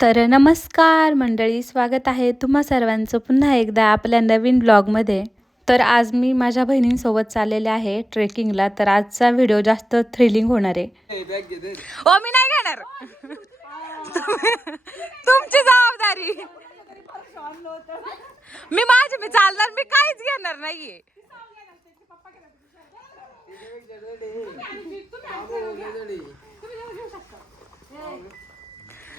तर नमस्कार मंडळी स्वागत आहे तुम्हा सर्वांचं पुन्हा एकदा आपल्या नवीन ब्लॉगमध्ये. तर आज मी माझ्या बहिणींसोबत चाललेले आहे ट्रेकिंगला तर आजचा व्हिडिओ जास्त थ्रिलिंग होणार आहे. ओ मी नाही घेणार. तुमची जबाबदारी. मी माझे मी चालणार मी काहीच घेणार नाहीये.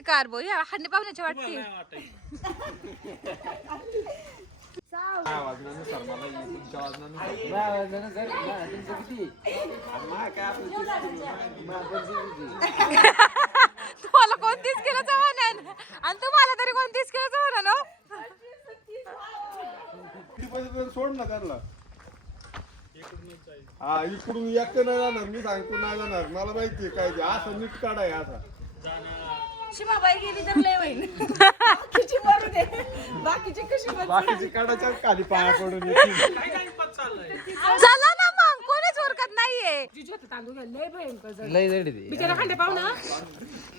कार बो. या हांडे पाहुण्याची वाटते. माझ्या वाजनानुसार मला ये, मा काय आपलं तुम्हाला कोणतीच किलोचं म्हणन आणि तुम्हाला तरी कोणतीच किलोचं म्हणन हो? सोड ना त्यांना. हा इकडून एकटे नाही जाणार मी सांगतो नाही जाणार. मला माहितीये काय ते. असं नीट काढाय असा. बाकीची काढायच्या खाली पाया पडून येतील. चला ना मग. कोणीच ओरकत नाहीये. लय जड. आहे ते.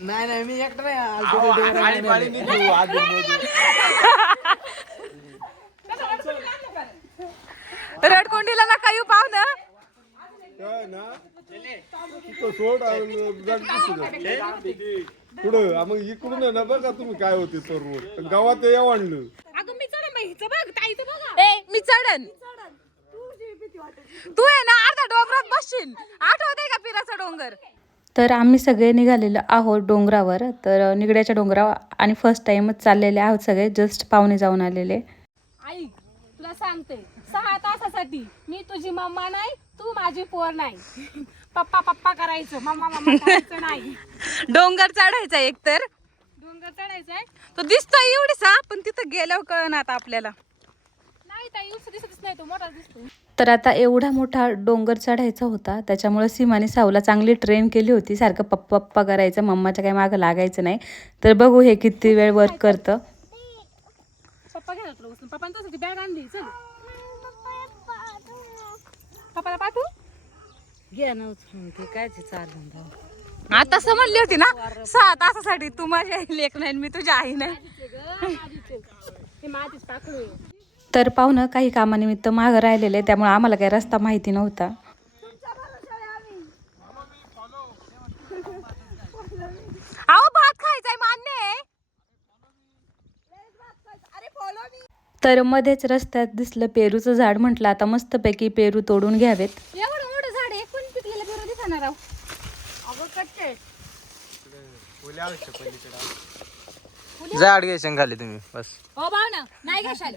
नाही नाही मी एकटा नाही. आलतो ते देवाला आधी. रडकोंडीला नका येऊ पाहुणं काय ना? सोड पुढं मग इकडून आहे ना बघा तुम्ही काय होते तो रोड. गावात या वाढलं ए मी चढन. तू आहे ना अर्धा डोंगरात बसशील. आठवते का पिराचा डोंगर? तर आम्ही सगळे निघालेलो आहोत डोंगरावर. तर निगड्याच्या डोंगरावर आणि फर्स्ट टाइमच चाललेले आहोत सगळे जस्ट पाहुणे जाऊन आलेले. आई तुला सांगते सहा तासासाठी. मी तुझी मम्मा नाही तू माझी पोर नाही. पप्पा पप्पा करायचं मम्मा मम्मा करायचं नाही. डोंगर चढायचा एक तर. डोंगर चढायचंय तो दिसतोय एवढीसा पण तिथं गेल्यावर कळण आता आपल्याला. नाही ताई उंच दिसतच नाही तो मोठा दिसतो तर आता एवढा मोठा डोंगर चढायचा होता त्याच्यामुळे सीमाने सावला चांगली ट्रेन केली होती. सारखं पप्पा पप्पा करायचं मम्माच्या काही मागं लागायचं नाही. तर बघू हे किती वेळ वर्क करतं. पप्पा घ्या पप्पा बॅग आणली चल. पप्पाला पाठवू? आता असं म्हणली होती ना? सहा तासासाठी तू माझी आई लेख नाही आणि मी तुझी आई नाही हे माझीच तर पाहुणं काही कामानिमित्त मागं राहिलेले त्यामुळे आम्हाला काही रस्ता माहिती नव्हता अहो भात खायचाय मान्य आहे तर मध्येच रस्त्यात दिसलं पेरूचं झाड म्हटलं आता मस्तपैकी पेरू तोडून घ्यावेत. एवढं मोठं झाड आहे कोण पिकलेलं बरं दिसणार अगं झाड खाली तुम्ही बस. हो भाव ना. नाही घ्याशाल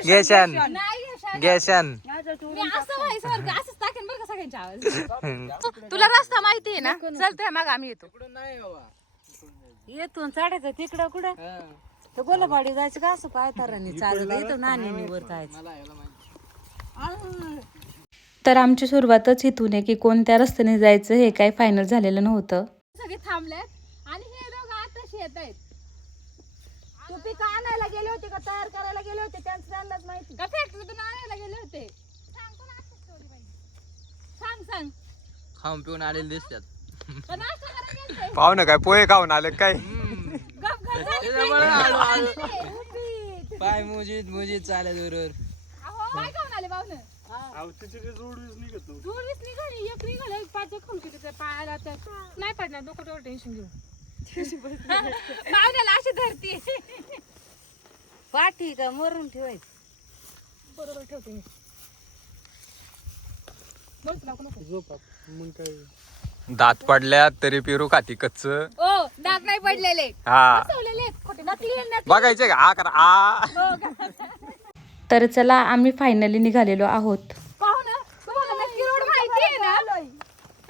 घ्यायच्यान नाही घ्याशाल घ्यायच्यान मी असं व्हायचं बरं का असंच टाकेन बरं का सगळ्यांच्या आवाज. तुला रस्ता माहिती आहे ना? चलतोय मग आम्ही येतो. येतून चढायचं तिकडं कुठं? तर गोलापाडी जायचं का असं पाय तारांनी चालत? येतो नाणी वर जायचं. तर आमची सुरुवातच इथून आहे की कोणत्या रस्त्याने जायचं हे काही फायनल झालेलं नव्हतं. सगळे थांबलेत आणि हे दोघं आताशी येत आहेत. तू पिकं आणायला गेले होते का तयार करायला गेले होते? त्यांचं त्यांनाच माहिती. का फॅक्टरीतून आणायला गेले होते? सांग. सांग सांग. खाऊन पिऊन आलेले दिसतात. पण नाश्ता करायला गेलते. पाहुणं काय पोहे खाऊन आले काय? पाय मुजीत मुजीत चालत बरोबर अहो, काय खाऊन आले पाहुणे जोडीच निघाली एक निघाले पाच एक खाऊन किती पायाला तर. नाही पडणार नको तेवढं टेन्शन घेऊ. पाहुण्याला अशी धरती. पाठी का मरून ठेवायचं? बरोबर ठेवते मी. मग काय? दात पडल्या तरी पिरू खाती कच्च. ओ दात नाही पडलेले. हा. ठेवलेले आहेत. खोटे नकली आहे, नकली. बघायचे का? आ करा. आ. तर चला आम्ही फायनली निघालेलो आहोत. पाहू ना. तुम्हाला नक्की रोड माहिती आहे ना?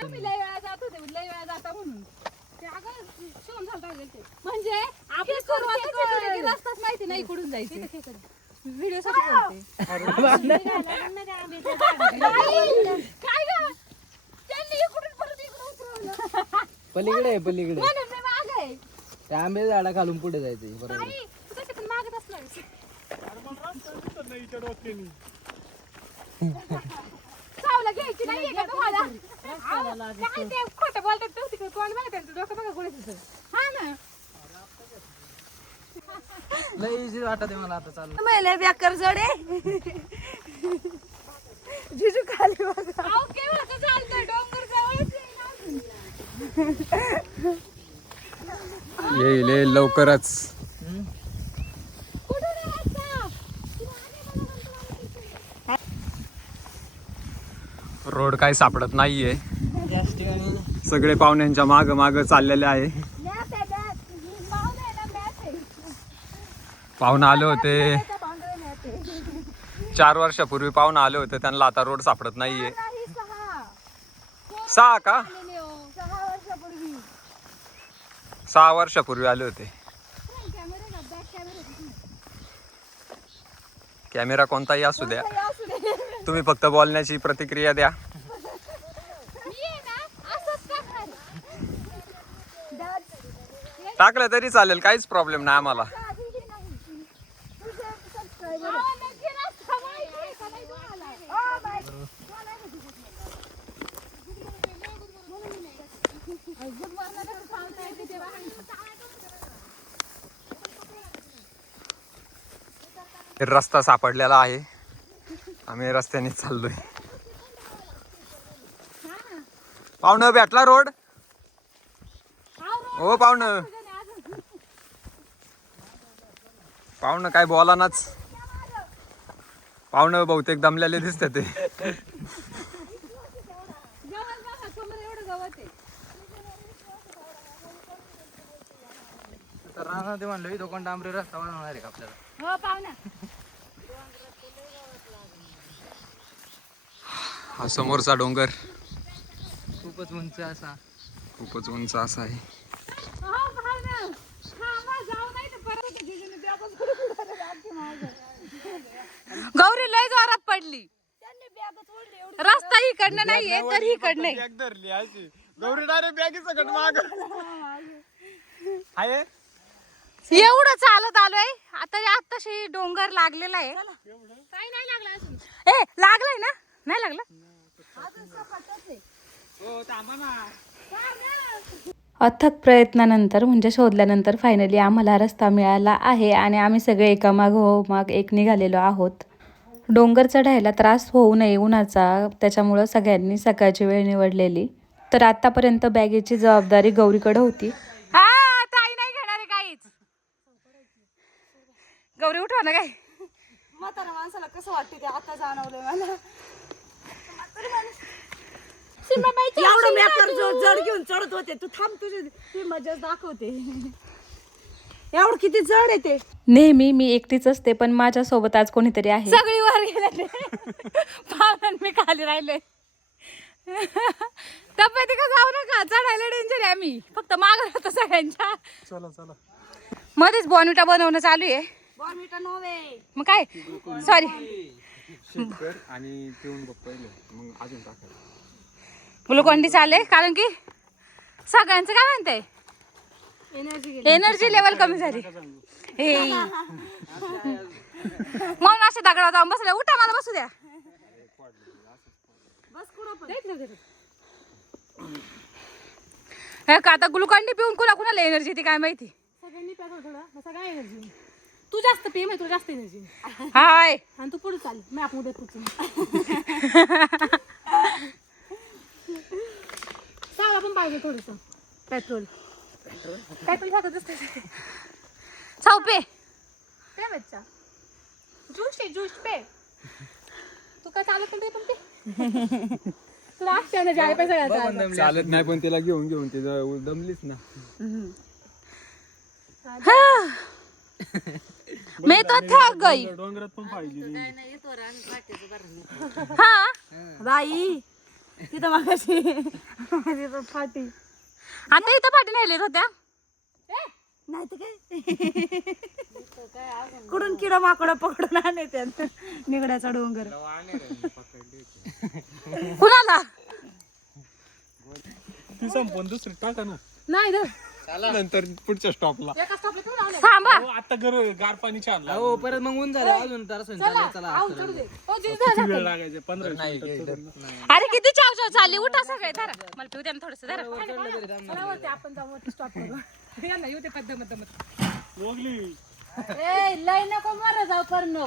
तुम्ही लय वेळा जात होते लय वेळा जाता म्हणून. ते अगं शिवून झालं पाहिजे ते. म्हणजे आपली सुरुवात रस्ताच माहिती नाही कुठून जायचं. व्हिडिओ ग त्यांनी इकडून परत इकडून उतरवलं पलीकडे आहे पलीकडे. म्हणून मी मागं आहे. त्या आंबे झाडा खालून पुढे जायचं बरोबर. आई, तू कशी पण मागत असणार चावलं घ्यायची नाहीये का तुम्हाला अहो, काय ते खोटं बोलतात तू तिकडे कोण बघा त्यांचं डोकं बघा कुठे तिथं हा ना? लय इझी वाटत आहे मला आता चालू. मेले बेकार जोडे जिजू खाली बघा अहो डोंगर. येईल येईल लवकरच. रोड काही सापडत नाहीये. सगळे पाहुण्यांच्या माग माग चाललेले आहे. मॅच पाहुणे आले होते. चार वर्षापूर्वी पाहुणे आले होते त्यांना आता रोड सापडत नाहीये. सहा का आलेले हो. सहा वर्षापूर्वी सहा वर्षापूर्वी आले होते. कॅमेरा कोणताही असू द्या. तुम्ही फक्त बोलण्याची प्रतिक्रिया द्या. टाकलं तरी चालेल काहीच प्रॉब्लेम नाही आम्हाला आधी नाही तुझे सबस्क्रायबर नक्की रस्ता माहिती आहे का नाही तुम्हाला ओ माय रस्ता सापडलेला आहे. आम्ही रस्त्याने चाललोय. पाहुणं भेटला रोड? हो पाहुणं. पाहुणं काय बोलानाच. पाहुणं बहुतेक दमलेले दिसते ते. तर राहणार ते म्हणलं इथं कोण डांबरी रस्ता बनवणार आहे का आपल्याला? हो समोरचा डोंगर. खूपच उंच असा. खूपच उंच असा आहे. नाही. गौरी लय जोरात पडली. त्यांनी बॅगच ओढली एवढी रस्ता इकडनं नाहीये तर इकडनं नाही. बॅग धरली अशी. गौरी डायरेक्ट बॅगी सकट माग. आहे एवढं चालत आलोय. आता आताशी डोंगर लागलेला आहे. काही नाही लागलं अजून. ए लागलाय ना? नाही लागला? अथक प्रयत्नानंतर म्हणजे शोधल्यानंतर फायनली आम्हाला रस्ता मिळाला आहे आणि आम्ही सगळे एकामागोमाग एक निघालेलो आहोत. डोंगर चढायला त्रास होऊ नये उन्हाचा त्याच्यामुळं सगळ्यांनी सकाळची वेळ निवडलेली. तर आत्तापर्यंत बॅगेची जबाबदारी गौरीकडे होती. ताई नाही घेणार काहीच. गौरी उठवा ना काय म्हातारा माणसाला कसं वाटते ते आता जाणवलंय मला. एवढं बेकार जो- जड घेऊन चढत होते. तू थांब तुझी ती मजा दाखवते. एवढं किती जड आहे ते. नेहमी मी एकटीच असते पण माझ्यासोबत आज कोणीतरी आहे. सगळी वर गेले पाहुण्यान मी खाली राहिले. तब्येती का जाऊ नका. चढायला डेंजर आहे आम्ही. फक्त माग राहतो सगळ्यांच्या. चला चला. मध्येच बॉनविटा बनवणं चालू आहे. बॉर्मिटा नव्हे. मग काय? सॉरी आणि पिऊन बघ पहिले मग अजून चालले कारण की सगळ्यांचं काय म्हणताय? एनर्जी लेवल कमी झाली. हे. म्हणून अशा दगडावर जाऊन बसले. उठा मला बसू द्या. हे का आता ग्लुकॉन्डी पिऊन कुणा कुणाला एनर्जी ती काय माहिती? सगळ्यांनी प्यायचं थोडं सगळ्या एनर्जी तू जास्त पे मी तुला जास्त एनर्जी हाय. आणि तू पुढे चाल. मी आपण उद्या पुढचं सांग आपण पाहिजे थोडस. पेट्रोल पेट्रोल सारखं दिसतंय साऊ पे. पे बच्चा. ज्यूस आहे ज्यूस पे. तू काय चालत नाही पण ते तुला आठवण जाय पैसा घालता चालत. नाही पण तिला घेऊन घेऊन. ती ज- दमलीच ना मी तो थक गई. डोंगरात पण पाहिजे हा? बाई तिथं मागाशी फाटी. आता इथं पाठी नेलेत होत्या. नाही तर काय? कुठून किडा माकडं पकडून आले त्यात निगड्याचा डोंगर. कुणाला? ती संपवून दुसरी टाका ना. नाही. नंतर पुढच्या स्टॉपला एका स्टॉपला. थांबा. आता गर गार पाणी छान हो परत मग ऊन झालं. अजून तर चला. आऊन चढू दे. ओ जिजू धर. वेळ लागायचे? पंधरा मिनिटं अरे किती? चाव चाव चालली उठा सगळे. धरा. मला पिऊ द्या थोडस. धरा. चला वरती आपण जाऊ वरती स्टॉप करू. यांना येऊ दे पद्ध मध्य मोगली ए लय नको मर जाऊ कर नो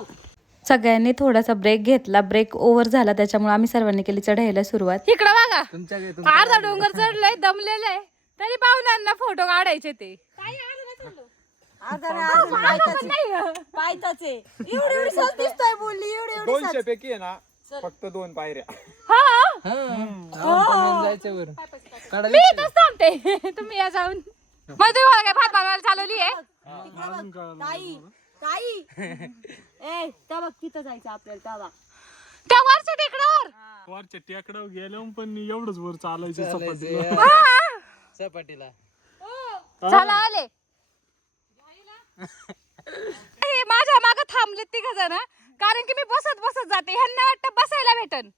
सगळ्यांनी थोडासा ब्रेक घेतला. ब्रेक ओव्हर झाला. त्याच्यामुळे आम्ही सर्वांनी केली चढायला सुरुवात. इकडं बघा. तुमच्या अर्धा डोंगर चढलंय दमलेलंय. तरी पाहुण्यांना फोटो काढायचे ते. एवढी एवढी सहज दिसतोय बोलली एवढी एवढी दोनशे पैकी आहे ना फक्त दोन पायऱ्या. जायचं वर मी इथंच थांबते. तुम्ही या जाऊन. मग तुम्ही मला काय भात बनवायला चालवली आहे? ताई ताई. ए त्या बघ तिथं जायचं आपल्याला त्या बघ. त्या वरच्या टेकडावर वरच्या टेकडावर गेल्या पण एवढंच वर चालायचं सपाटीला. चला आले. हे माझ्या माग थांबले तिघ जण कारण की मी बसत बसत जाते. ह्यांना वाटतं बसायला भेटन.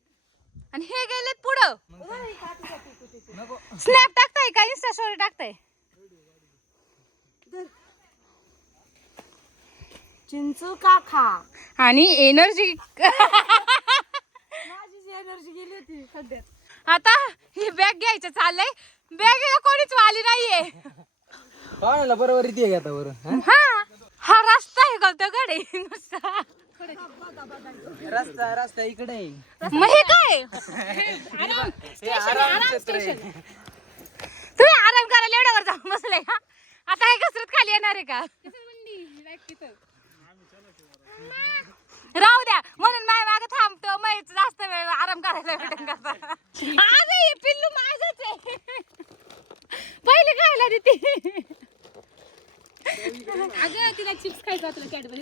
आणि हे गेलेत पुढं. स्नॅप टाकताय का? Insta story टाकताय? चिंचू का खा आणि एनर्जी माझी जी एनर्जी गेली होती सध्यात आता ही बॅग घ्यायचं चाललंय. बॅगेला कोणीच वाली नाहीये. पाहुण्याला बरोबर इथे घ्या आता बरं हा? हा रस्ता आहे का गडे नुसता. रस्ता रस्ता इकडे आहे. मग हे काय? तुम्ही आराम करायला एवढ्यावर जाऊन बसले का? आता हे कसरत खाली येणार आहे का? राहू द्या. म्हणून माझ्या मागे थांबतो. मग जास्त वेळ आराम करायला भेटून करता आज हे पिल्लू माझच आहे. पहिले खायला देते. अगं तिला चिप्स खायचा तुला कॅडबरी.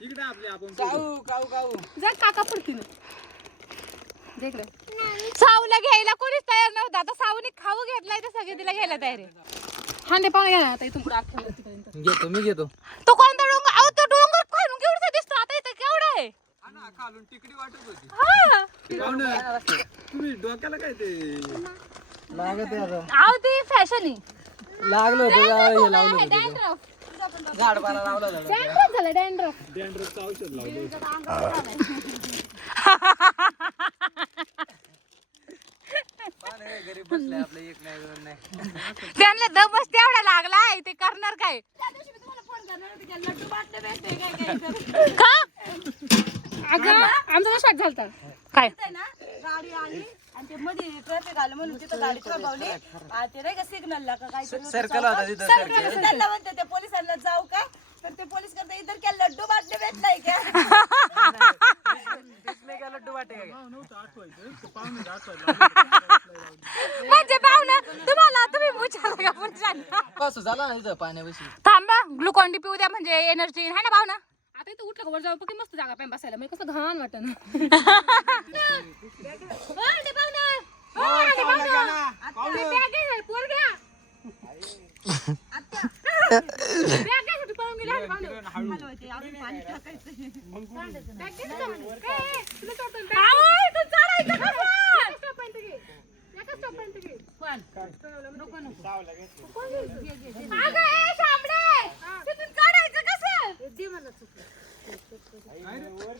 इकडे आपले आपण काऊ काऊ काऊ. जा काका पडतील साऊला घ्यायला कोणीच तयार नव्हतं. आता साऊने खाऊ घेतलाय तर सगळे तिला घ्यायला तयार आहे. हांडे पाहून घ्या ना आता इथून पुढे घेतो मी घेतो. तो कोणता खालून तिकडी वाटत होती. हा. तुम्ही डोक्याला काय ते? लागत आहे आता. ती फॅशन आहे. लागलं होतं जरा हे लावलं होतं तिथं. डॅन्ड्रफ झाड पाला लावला झाड डॅन्ड्रफ झालं डॅन्ड्रफ डॅन्ड्रफचं औषध लावलं घरी बसले आपलं एक नाही दोन नाही. त्यांना दमच तेवढा लागलाय ते करणार काय? का अगं आमचा शॉट झालता. काय? ना गाडी आली आणि ते मध्ये ट्रॅफिक आलं म्हणून तिथं गाडी थांबवली. आ, ते नाही का सिग्नलला का काय सर्कल होता? तिथं सर्कल त्यांना म्हणते ते पोलिसांना जाऊ का? तर ते पोलीस करता इधर क्या लड्डू बाटले भेट नाही का? म्हणजे पाहुणा तुम्हाला तुम्ही विचारलं का पुरुषांना कसं झाला ना इथं पाण्यापाशी थांबा ग्लुकॉन डी पिऊ द्या म्हणजे एनर्जी आहे ना पाहुणा? आता इथं उठलं का? वर जाऊ मस्त जागा पाहिजे बसायला. म्हणजे कसं घाण वाटत ना. पोर घ्या बॅग घ्यायसाठी पळून गेले. हांडे पाहुणे. आवय, तू चढायचं कसं? एका stop पर्यंत घे. एका stop पर्यंत घे. अगं, ए, शामडे! तिथून चढायचं कसं?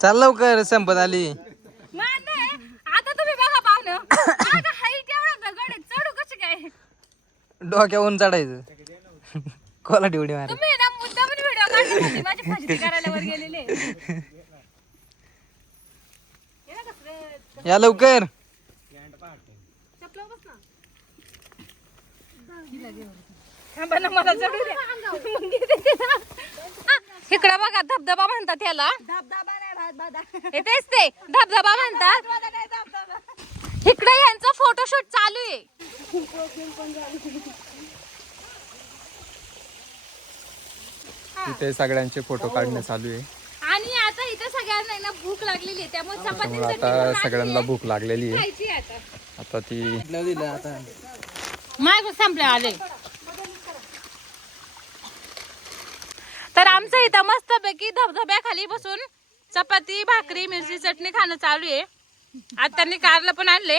चाल लवकर संपत आली. आता तुम्ही बघा पाहुणं. माझा हाईट एवढा दगड आहे चढू कशी काय? डोक्यावरून चढायचं. कोला उडी मार तुम्ही ना मुद्दा पण व्हिडिओ काढत होते माझी फजिती करायला वर गेलेले. या लवकर. थांबा ना मला चढू द्या मग घेते तिला. इकडं बघा धबधबा म्हणतात त्याला धबधबा नाही भात बादा हे तेच ते धबधबा म्हणतात. बादा नाही धबधबा चालू आहे. तिथे सगळ्यांचे फोटो काढणे चालू आहे. आणि आता इथे सगळ्यांना आहे ना भूक लागलेली आहे. त्यामुळे आता सगळ्यांना भूक लागलेली आहे. खायची आहे. आता आता ती दिलं आता? माझं संपले आले तर आमचं इथं मस्तपैकी धबधब्याखाली बसून चपाती भाकरी मिरची चटणी खाणं चालू आहे. आता त्यांनी कारलं पण आणले.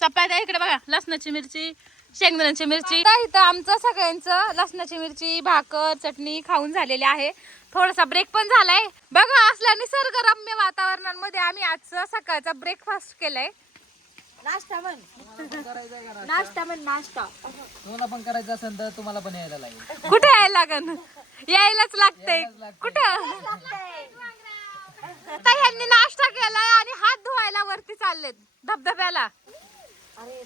चपात्या इकडे बघा लसणाची मिरची शेंगदाण्याची मिरची. इथं आमचं सगळ्यांचं लसणाची मिरची भाकर चटणी खाऊन झालेली आहे. थोडासा ब्रेक पण झालाय. बघा असल्या निसर्गरम्य वातावरणामध्ये आम्ही आजचं सकाळचा ब्रेकफास्ट केलाय. नाश्ता म्हण. नाश्ता? म्हण नाश्ता. तुम्हाला पण करायचं असेल तर तुम्हाला पण यायला लागेल. कुठे यायला लागन? यायलाच लागतंय. कुठं? आता ह्यांनी नाश्ता केलाय आणि हात धुवायला वरती चाललेत. धबधब्याला. आम्ही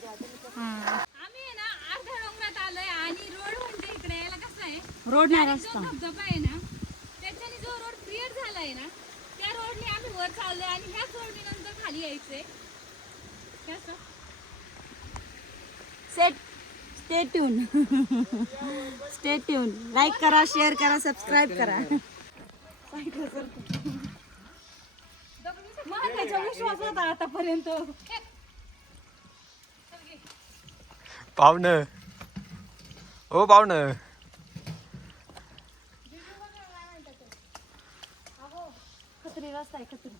आहे ना अर्ध्या डोंगरात आलोय आणि रोड म्हणजे इकडे यायला कसं आहे रोड नाही जो धबधबा आहे ना त्याच्याने जो रोड क्रिएट झालाय ना त्या रोडने आम्ही वर चाललोय आणि ह्याच रोडने नंतर खाली यायचंय. Set stay tune stay tune like करा शेअर करा सबस्क्राईब करा. मला विश्वास होता आतापर्यंत. पाहुणं. हो पाहुणं. खत्री रस्ता आहे खत्री.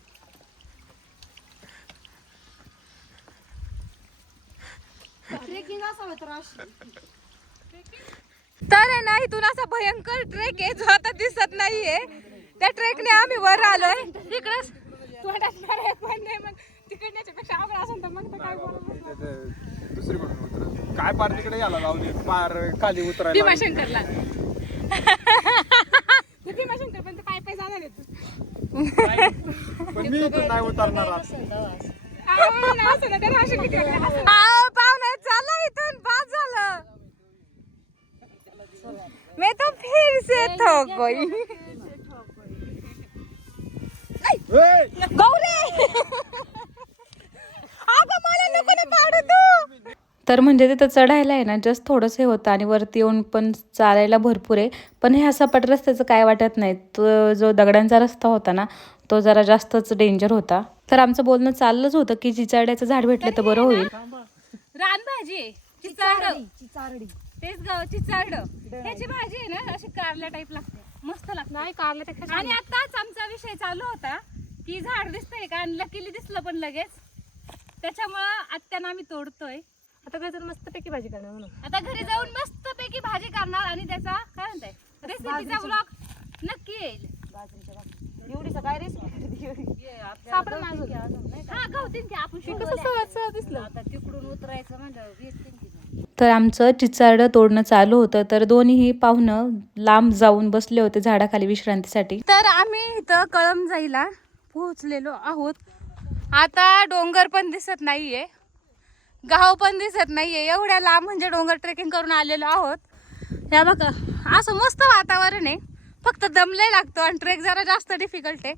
ट्रेकिंग असावं तर अशी तर आहे ना इथून असा भयंकर ट्रेक आहे जो आता दिसत नाहीये. त्या ट्रेकने आम्ही वर आलोय. इकडेच दुसरीकडून उतर काय पार तिकडे लावली? पार खाली उतरायला भीमाशंकरला. पण मी इथून नाही उतरणार आज. पाहुणे चला इथून पास झालं मैं तो फिर से थक गई गौरी अगं मला नको ना पाडू तू तर म्हणजे तिथं चढायला आहे ना जस्ट थोडंसं हे होतं आणि वरती येऊन पण चालायला भरपूर आहे. पण हे सपाट रस्त्याचं काय वाटत नाही. तो जो दगडांचा रस्ता होता ना तो जरा जास्तच डेंजर होता. तर आमचं बोलणं चाललंच होतं की चिचाड्याचं झाड भेटलं तर बरं होईल. चिचारड. तेच गाव चिचारड. त्याची भाजी आहे ना अशी कारल्या टाईप लागते. मस्त लागते. नाही कारल्या आणि आताच आमचा विषय चालू होता की झाड दिसतंय का? आणि लकीली दिसलं पण लगेच. त्याच्यामुळं आत्यानं आम्ही तोडतोय. आता घरी जाऊन मस्तपैकी भाजी करणार म्हणून. आता घरी जाऊन मस्तपैकी भाजी करणार आणि त्याचा काय म्हणताय? रेसिपीचा ब्लॉग नक्की येईल. बाजरीच्या भाकरी एवढी सकाळी रेसिपी सापडा हा गवतीन की आपण कसं दिसलं. आता तिकडून उतरायचं म्हणजे तर आमचं चिचारडं तोडणं चालू होतं तर दोन्हीही पाहुणं लांब जाऊन बसले होते झाडाखाली विश्रांतीसाठी. तर आम्ही इथं कळम जाईला पोहोचलेलो आहोत. आता डोंगर पण दिसत नाहीये. गाव पण दिसत नाहीये. एवढ्या लांब म्हणजे डोंगर ट्रेकिंग करून आलेलो आहोत. या बघा असं मस्त वातावरण आहे. फक्त दमले लागतो आणि ट्रेक जरा जास्त डिफिकल्ट आहे.